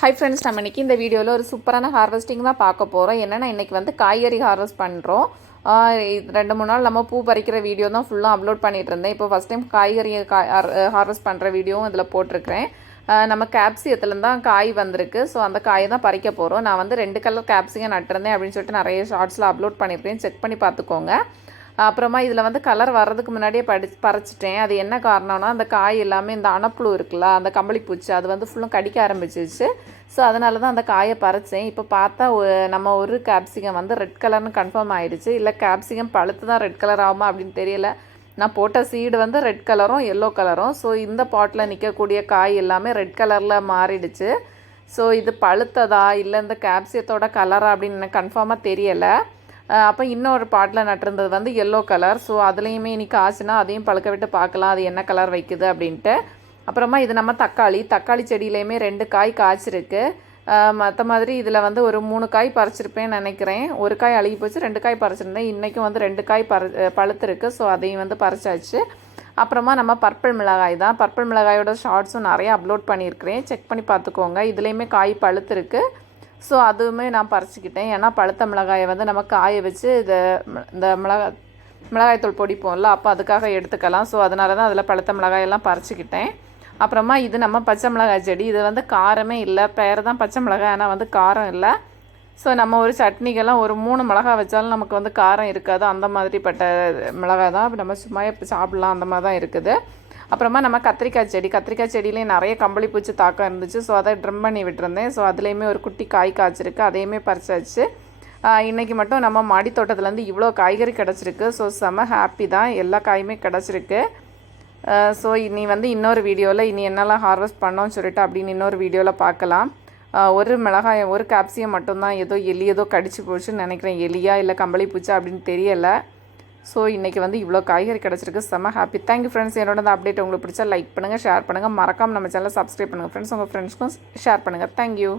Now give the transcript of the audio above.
Hi friends நம்ம இன்றைக்கி இந்த வீடியோவில் ஒரு சூப்பரான ஹார்வெஸ்டிங் தான் பார்க்க போகிறோம் என்னென்னா இன்றைக்கி வந்து காய்கறி ஹார்வெஸ்ட் பண்ணுறோம் ரெண்டு மூணு நாள் நம்ம பூ பறிக்கிற வீடியோ தான் ஃபுல்லாக அப்லோட் பண்ணிட்டு இருந்தேன். இப்போ ஃபஸ்ட் டைம் காய்கறி ஹார்வெஸ்ட் பண்ணுற வீடியோவும் இதில் போட்டிருக்கிறேன். நம்ம கேப்சியத்துலேருந்து தான் காய் வந்திருக்கு. ஸோ அந்த காயை தான் பறிக்க போகிறோம் நான் வந்து ரெண்டு கலர் கேப்சியம் நட்டிருந்தேன் அப்படின்னு சொல்லிட்டு நிறைய ஷார்ட்ஸில் அப்லோட் பண்ணியிருக்கேன் செக் பண்ணி பார்த்துக்கோங்க. அப்புறமா இதில் வந்து கலர் வர்றதுக்கு முன்னாடியே படி பறிச்சிட்டேன். அது என்ன காரணம்னா அந்த காய் எல்லாமே இந்த அணப்புழு இருக்குல்ல அந்த கம்பளி பூச்சி அது வந்து ஃபுல்லும் கடிக்க ஆரம்பிச்சிருச்சு. ஸோ அதனால தான் அந்த காயை பறித்தேன் இப்போ பார்த்தா ஒ- நம்ம ஒரு கேப்சிகம் வந்து ரெட் கலர்னு கன்ஃபார்ம் ஆயிடுச்சு. இல்லை கேப்சிகம் பழுத்து தான் ரெட் கலர் ஆகுமா அப்படின்னு தெரியல. நான் போட்ட சீடு வந்து ரெட் கலரும் எல்லோ கலரும் ஸோ இந்த பாட்டில் நிற்கக்கூடிய காய் எல்லாமே ரெட் கலரில் மாறிடுச்சு. ஸோ இது பழுத்ததா இல்லை இந்த கேப்சியத்தோட கலரா அப்படின்னு எனக்கு கன்ஃபார்மாக தெரியலை. அப்போ இன்னொரு பாட்டில் நட்டிருந்தது வந்து எல்லோ கலர் ஸோ அதுலேயுமே இன்றைக்கி ஆச்சுன்னா அதையும் பழுக்க விட்டு பார்க்கலாம். அது என்ன கலர் வைக்குது அப்படின்ட்டு. அப்புறமா இது நம்ம தக்காளி. தக்காளி செடியிலையுமே ரெண்டு காய் காய்ச்சிருக்கு. மற்ற மாதிரி இதில் வந்து ஒரு மூணு காய் பறிச்சிருப்பேன்னு நினைக்கிறேன். ஒரு காய் அழுகி போச்சு ரெண்டு காய் பறிச்சிருந்தேன். இன்றைக்கும் வந்து ரெண்டு காய் பறி பழுத்துருக்கு பழுத்திருக்கு. ஸோ அதையும் வந்து பறிச்சாச்சு. அப்புறமா நம்ம பர்பிள் மிளகாய் தான். பர்பிள் மிளகாயோட ஷார்ட்ஸும் நிறைய அப்லோட் பண்ணியிருக்கிறேன். செக் பண்ணி பார்த்துக்கோங்க. இதுலேயுமே காய் பழுத்துருக்கு. ஸோ அதுவுமே நான் பறிச்சுக்கிட்டேன். ஏன்னா பழுத்த மிளகாயை வந்து நம்ம காய வச்சு இதை இந்த மிளகாய் மிளகாய்த்தூள் பொடிப்போம்ல அப்போ அதுக்காக எடுத்துக்கலாம். ஸோ அதனால தான் அதில் பழுத்த மிளகாயெல்லாம் பறிச்சுக்கிட்டேன். அப்புறமா இது நம்ம பச்சை மிளகாய் செடி. இது வந்து காரமே இல்லை. பேர் தான் பச்சை மிளகாய் ஆனால் வந்து காரம் இல்லை. ஸோ நம்ம ஒரு சட்னிக்கெல்லாம் ஒரு மூணு மிளகாய் வச்சாலும் நமக்கு வந்து காரம் இருக்காது. அந்த மாதிரிப்பட்ட மிளகாய் தான் நம்ம சும்மா இப்போ சாப்பிட்லாம் அந்த மாதிரி தான் இருக்குது. அப்புறமா நம்ம கத்திரிக்காய் செடி. கத்திரிக்காய் செடியிலையும் நிறைய கம்பளி பூச்சி தாக்கம் இருந்துச்சு. ஸோ அதை ட்ரிம் பண்ணி விட்டுருந்தேன். ஸோ அதுலேயுமே ஒரு குட்டி காய் காய்ச்சிருக்கு. அதையுமே பறிச்சாச்சு. இன்றைக்கி மட்டும் நம்ம மாடி தோட்டத்துலேருந்து இவ்வளோ காய்கறி கிடச்சிருக்கு. ஸோ செம ஹாப்பி தான். எல்லா காயுமே கிடச்சிருக்கு. ஸோ இனி வந்து இன்னொரு வீடியோவில் இனி என்னெல்லாம் ஹார்வெஸ்ட் பண்ணோம்னு சொல்லிட்டு அப்படின்னு இன்னொரு வீடியோவில் பார்க்கலாம். ஒரு மிளகாய் ஒரு கேப்சியம் மட்டும்தான் ஏதோ எலி ஏதோ கடிச்சு போச்சுன்னு நினைக்கிறேன். எலியா இல்லை கம்பளி பூச்சா அப்படின்னு தெரியலை. ஸோ இன்றைக்கி வந்து இவ்வளோ காய்கறி கிடச்சிருக்கு. செம்ம ஹாப்பி தேங்க்யூ ஃப்ரெண்ட்ஸ் என்னோட அந்த அப்டேட் உங்களுக்கு பிடிச்சா லைக் பண்ணுங்கள் ஷேர் பண்ணுங்கள் மறக்காமல் நம்ம சேனலை சப்ஸ்கிரைப் பண்ணுங்கள் ஃப்ரெண்ட்ஸ் உங்கள் ஃப்ரெண்ட்ஸ்க்கும் ஷேர் பண்ணுங்கள் தேங்க்யூ